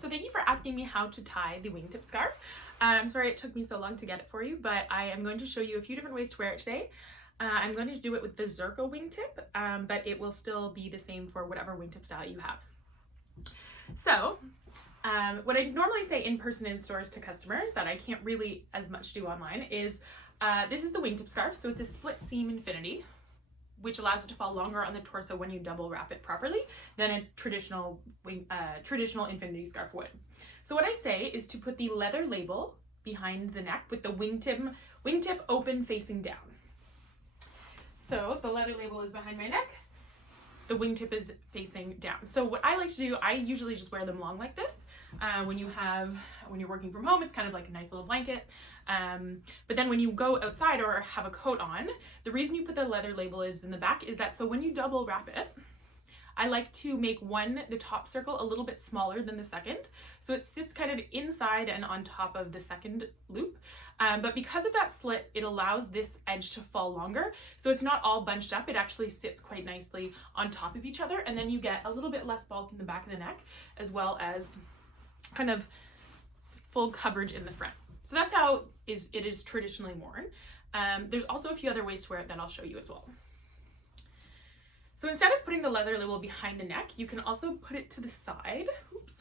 So thank you for asking me how to tie the wingtip scarf. Sorry it took me so long to get it for you, but I am going to show you a few different ways to wear it today. I'm going to do it with the Zirco wingtip, but it will still be the same for whatever wingtip style you have. So what I normally say in person in stores to customers that I can't really as much do online is this is the wingtip scarf. So it's a split seam infinity, which allows it to fall longer on the torso when you double wrap it properly than a traditional infinity scarf would. So what I say is to put the leather label behind the neck with the wingtip open facing down. So the leather label is behind my neck, the wingtip is facing down. So what I like to do, I usually just wear them long like this. When you're working from home, it's kind of like a nice little blanket. But then when you go outside or have a coat on, the reason you put the leather label is in the back is that so when you double wrap it, I like to make the top circle a little bit smaller than the second. So it sits kind of inside and on top of the second loop. But because of that slit, it allows this edge to fall longer. So it's not all bunched up. It actually sits quite nicely on top of each other. And then you get a little bit less bulk in the back of the neck, as well as kind of full coverage in the front. So that's how it is traditionally worn. There's also a few other ways to wear it that I'll show you as well. So instead of putting the leather label behind the neck, you can also put it to the side, oops,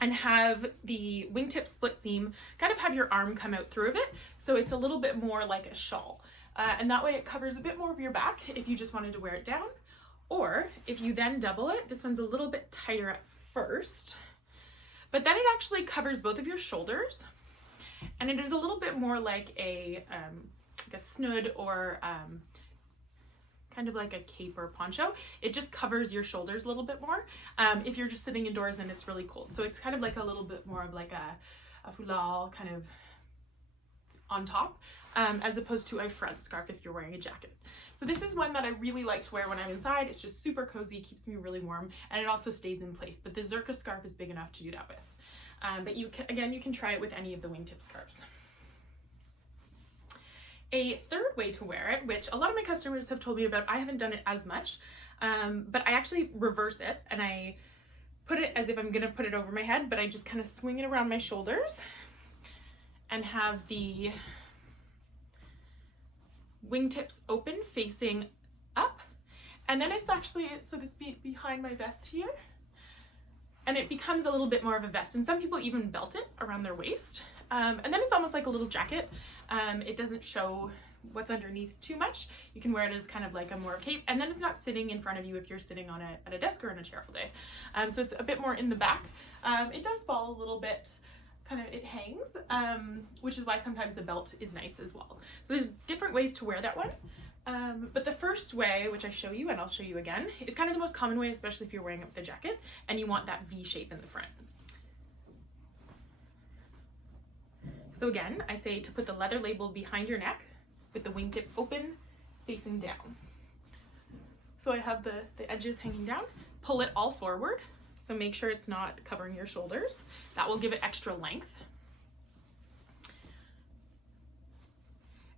and have the wingtip split seam kind of have your arm come out through of it. So it's a little bit more like a shawl. And that way it covers a bit more of your back if you just wanted to wear it down. Or if you then double it, this one's a little bit tighter at first, but then it actually covers both of your shoulders. And it is a little bit more like a snood or kind of like a cape or poncho. It just covers your shoulders a little bit more if you're just sitting indoors and it's really cold. So it's kind of like a little bit more of like a foulard kind of on top, as opposed to a front scarf if you're wearing a jacket. So this is one that I really like to wear when I'm inside. It's just super cozy, keeps me really warm, and it also stays in place. But the Zirco scarf is big enough to do that with. But you can try it with any of the wingtip scarves. A third way to wear it, which a lot of my customers have told me about, I haven't done it as much, but I actually reverse it and I put it as if I'm gonna put it over my head, but I just kind of swing it around my shoulders and have the wingtips open facing up. And then it's actually, so it's behind my vest here, and it becomes a little bit more of a vest. And some people even belt it around their waist. And then it's almost like a little jacket. It doesn't show what's underneath too much. You can wear it as kind of like a more cape, and then it's not sitting in front of you if you're sitting on at a desk or in a chair all day. So it's a bit more in the back. It does fall a little bit, kind of it hangs, which is why sometimes the belt is nice as well. So there's different ways to wear that one. But the first way, which I show you and I'll show you again, is kind of the most common way, especially if you're wearing it with a jacket and you want that V shape in the front. So again, I say to put the leather label behind your neck with the wingtip open facing down. So I have the edges hanging down, pull it all forward. So make sure it's not covering your shoulders. That will give it extra length.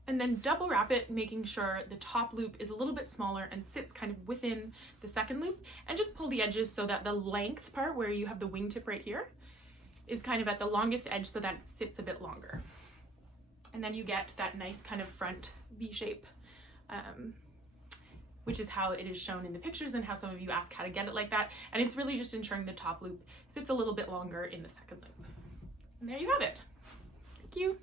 And then double wrap it, making sure the top loop is a little bit smaller and sits kind of within the second loop, and just pull the edges so that the length part where you have the wingtip right here is kind of at the longest edge so that it sits a bit longer. And then you get that nice kind of front V shape, which is how it is shown in the pictures and how some of you ask how to get it like that. And it's really just ensuring the top loop sits a little bit longer in the second loop. And there you have it. Thank you.